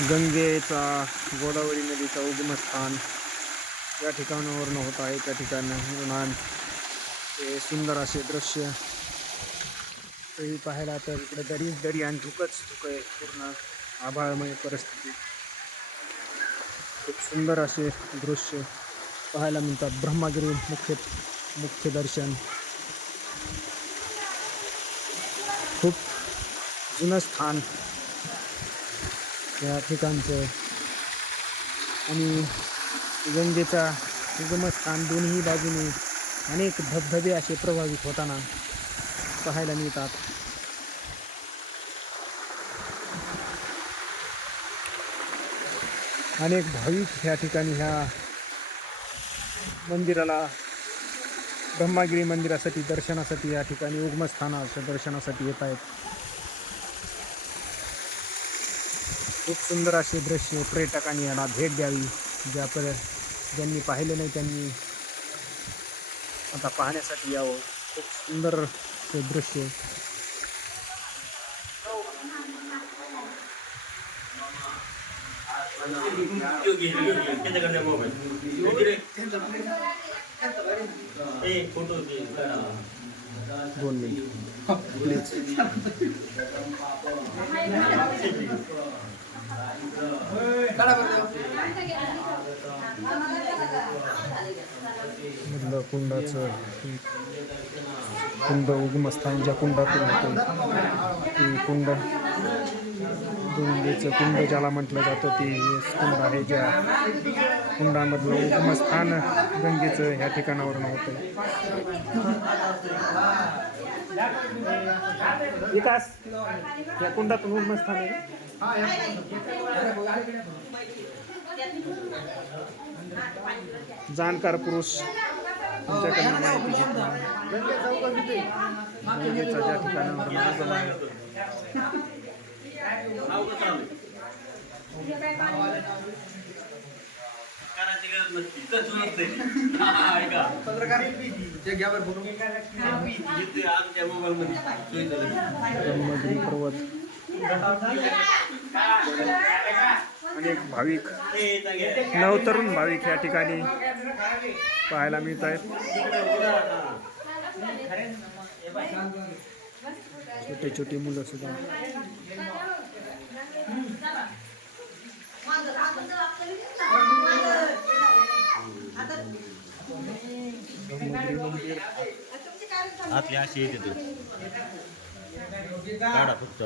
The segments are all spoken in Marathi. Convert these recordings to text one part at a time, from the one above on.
गंगेचा गोदावरी नदीचा उगमस्थान या ठिकाणावरनं होत आहे. त्या ठिकाणावरून हे सुंदर असे दृश्य तरी पाहायला तर इकडे दरी दरी आणि धुकच धुक आहे पूर्ण आभाळमय परिस्थिती. खूप सुंदर असे दृश्य पाहायला मिळतात. ब्रह्मागिरी मुख्य मुख्य दर्शन. खूप जुनं स्थान. या ठिकाणचं. आणि गंगेचा उगमस्थान दोन्ही बाजूने अनेक धबधबे असे प्रभावित होताना पाहायला मिळतात. अनेक भाविक ह्या ठिकाणी ह्या मंदिराला ब्रह्मागिरी मंदिरासाठी दर्शनासाठी या ठिकाणी उगमस्थानाच्या दर्शनासाठी येत आहेत. खूप सुंदर असे दृश्य पर्यटकांनी याला भेट द्यावी ज्या पर ज्यांनी पाहिलं नाही त्यांनी आता पाहण्यासाठी यावं. खूप सुंदर असे दृश्य. दोन मिनिट. मधलं कुंडाचं कुंड उगमस्थान ज्या कुंडातून होतं ती कुंड गंगेचं कुंड ज्याला म्हटलं जातं ते कुंड आहे ज्या कुंडामधलं उगमस्थान गंगेचं ह्या ठिकाणावरून होतं. विकास या कुंडातून उगमस्थान आहे जाणकार पुरुष तुमच्याकडनं माहिती घेतली. ज्या ठिकाणावर आहे. करायची गरज नसती ऐका. इथे आमच्या मोबाईल मध्ये सोय झाली ब्रह्मगिरी पर्वत अनेक भाविक. इथं घे. नवतरुण भाविक या ठिकाणी पाहायला मिळत आहेत. छोटे छोटे मुलं सुद्धा. आतली अशी येते तू काढा फक्त.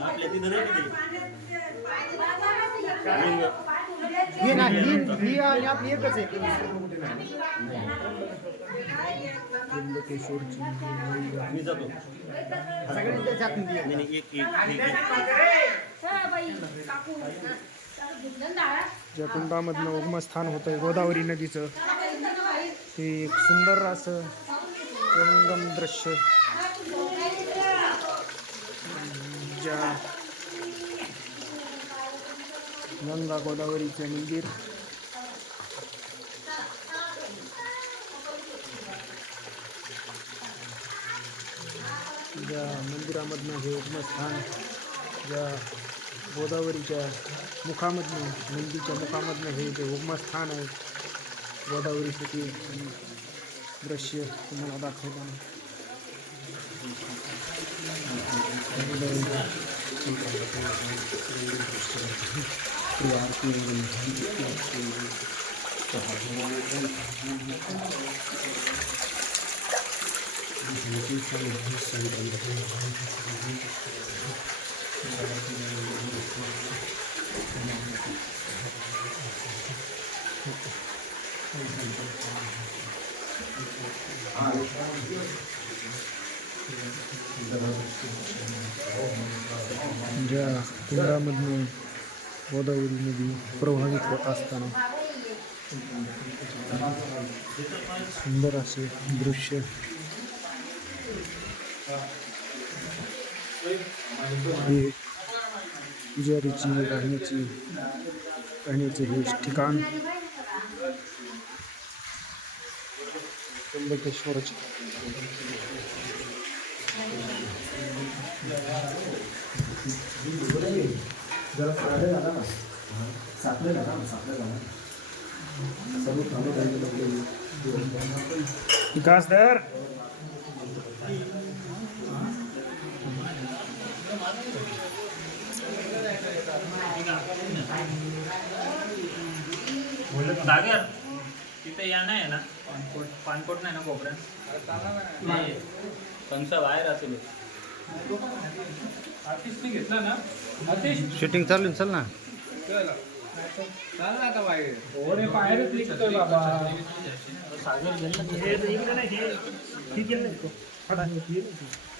आपल्या तिथं नाही? ही आपली एकच आहे त्र्यंबकेश्वरची मी जातो नाही, एक ज्या कुंडामधनं उगमस्थान होतं आहे गोदावरी नदीचं. ते एक सुंदर असं रंगम दृश्य. ज्या गंगा गोदावरीचं मंदिर. ज्या मंदिरामधनं हे उगमस्थान ज्या गोदावरीच्या मुखामधनं नदीच्या मुखामधनं हे जे उगमस्थान आहे गोदावरीसाठी दृश्य तुम्हाला दाखवताना ज्या कुंडामधनं गोदावरी नदी प्रभावित होत असताना सुंदर असे दृश्य हे पुजारीची राहण्याची राहण्याचे हे ठिकाण. त्र्यंबकेश्वरची. विकास दर सागर तिथे या नाही आहे ना पानकोट पानकोट नाही ना कोपऱ्यात? नाही कंसा बाहेर असेल. घेतला ना? शूटिंग चालू चल ना. सागर गेला हे इकडे नाही हे ठीक आहे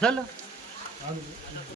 चल.